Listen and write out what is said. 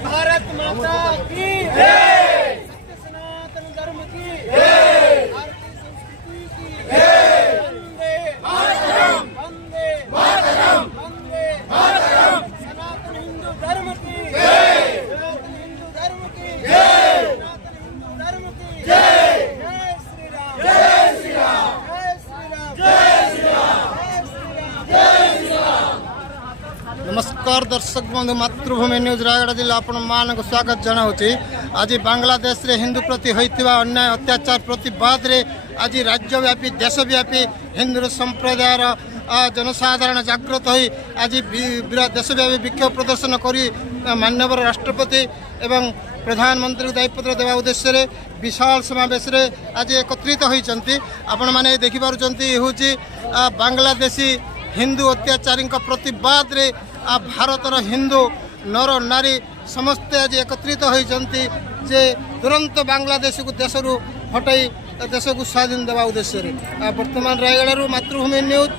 भारत माता की जय, सनातन धर्म की जय, भारतीय संस्कृति की जय, वंदे मातरम, वंदे मातरम, वंदे मातरम, सनातन हिंदू धर्म की जय, सनातन हिंदू धर्म की जय, सनातन हिंदू धर्म की जय, जय श्री राम, जय श्री राम, जय श्री राम, जय श्री राम, जय श्री राम, जय श्री राम। नमस्कार दर्शक बंधु, मातृभूमि न्यूज रायगढ़ जिला आपण मान स्वागत जनाऊँगी। आज बांग्लादेश रे हिंदू प्रति होइतिबा अन्याय अत्याचार प्रतिवाद रे आज राज्यव्यापी देशव्यापी हिंदू संप्रदायर जनसाधारण जागृत होई आज देशव्यापी विक्षोभ प्रदर्शन करी माननीय राष्ट्रपति एवं प्रधानमंत्री को दायित्व देवा उद्देश्य रे विशाल समावेश रे आज एकत्रित होइचंती। आपण माने देखि पारुचंती होची बांग्लादेशी हिंदू अत्याचारी प्रतिवाद रे भारतर हिंदू नर नारी समस्ते आज एकत्रित होइचंती जे तुरंत बांग्लादेश को देश हटाई देश को स्वाधीन देवा उद्देश्य रे। वर्तमान रायगढ़ मातृभूमि न्यूज।